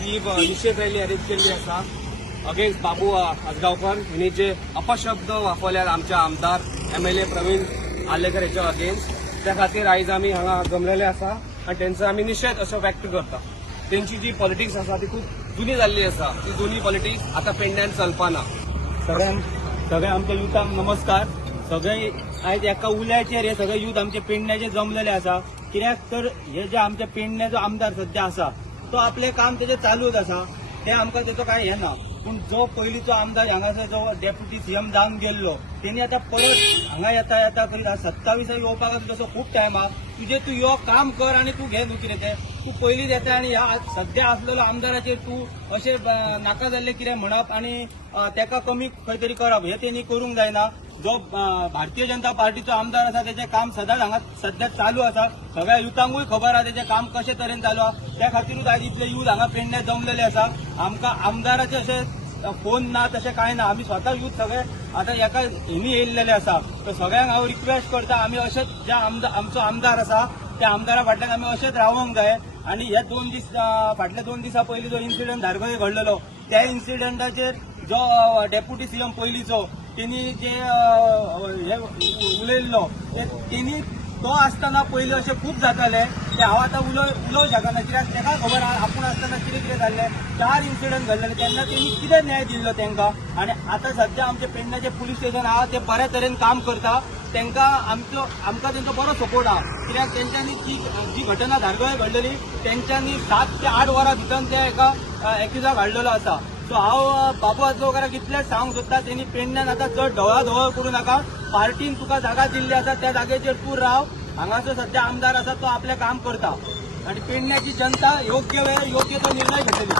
ही निषेध rally arrange केल्ली आसा अगेन्स्ट बाबू आजगावकर हांणी जे अपशब्द वापरल्यात आमचे आमदार MLA प्रवीण आर्लेकर हेच्या अगेन्स्ट, त्या खातीर आयज आमी हांगा जमलेले आसा आनी तेंचो आमी निषेध असो व्यक्त करता। तेंची जी पॉलिटिक्स आसा ती खूप जुनी जाल्ली आसा, ती जुनी पॉलिटिक्स आता पेंड्यान चलपाना। सगळ्या आमच्या युथांक नमस्कार। सगळे आयज एका उल्याचेर हे सगळे युथ आमचे पेडण्याचे जमलेले आसा, कित्याक तर हे जे आमच्या पेडण्याचो आमदार सध्या आसा तो आपले काम तेजे चालूच आसा, ते आमकां तेचो काय हे ना। पूण जो पयलींचो आमदार हांगासर जो डेप्युटी CM जावन गेल्लो तेणी आता परत हांगा येता करीत 27 येवपाक तसो खूप टायम आहा। तू यो काम कर आनी तू घे न्हू कितें तें, तू पयलींच येता आनी ह्या सध्या आसलेलो आमदाराचेर तू अशें नाका जाल्लें कितें म्हणप आनी तेका कमी खंय तरी करप, हे तेणी करूंक जायना। जो भारतीय जनता पार्टीचो आमदार आसा तेजें काम सदांच हांगा सध्या चालू आसा, सगळ्या युथांकूय खबर आहा तेजें काम कशें तरेन चालू आहा। त्या खातीरूच आयज इतले युथ हांगा पेडण्यात जमलेले आसा। आमकां आमदाराचे अशें फोन ना तशें कांय ना, आमी स्वता युथ सगळे आतां एका हेनी येयल्लेले आसा। तर सगळ्यांक हांव रिक्वेस्ट करता, आमी अशेंच जे आमचो आमदार आसा त्या आमदारा फाटल्यान आमी अशेंच रावंक जाय। आनी हे फाटल्या 2 दिसा पयलीं जो इन्सिडंट धारगळे घडलेलो, त्या इन्सिडंटाचेर जो डेप्युटी CM पयलींचो तेणी जे हे उलयल्लो तेणी तो आसतना पयलीं अशें खूब जातालें ते हांव आतां उलोवं शकना, कित्याक तेका खबर आहा आपूण आसतना कितें जाल्लें। 4 इन्सिडंट घडलेले तेन्ना तेणी कितें न्याय दिल्लो तेंकां, आनी आतां सध्या आमचे पेडण्याचे पुलीस स्टेशन आहा ते बऱ्या तरेन काम करता। तेंकां आमकां तेंचो बरो सपोर्ट आहा, कित्याक तेंच्यांनी जी घटना धारगळे घडलेली तेंच्यांनी 7 ते 8 वरां भितर त्या एका एक्युजाक हाडलेलो आसा। सो हांव बाबू आजगावकाराक इतलेंच सांगूंक सोदता, तेणी पेडण्यान आतां चड ढवळाढवळ करूं नाका। पार्टीन तुका जागा दिल्ली आसा त्या जागेचेर तूं राव। हांगासर सध्या आमदार आसा तो आपलें काम करता आनी पेडण्याची जनता योग्य वेळार योग्य तो निर्णय घेतली।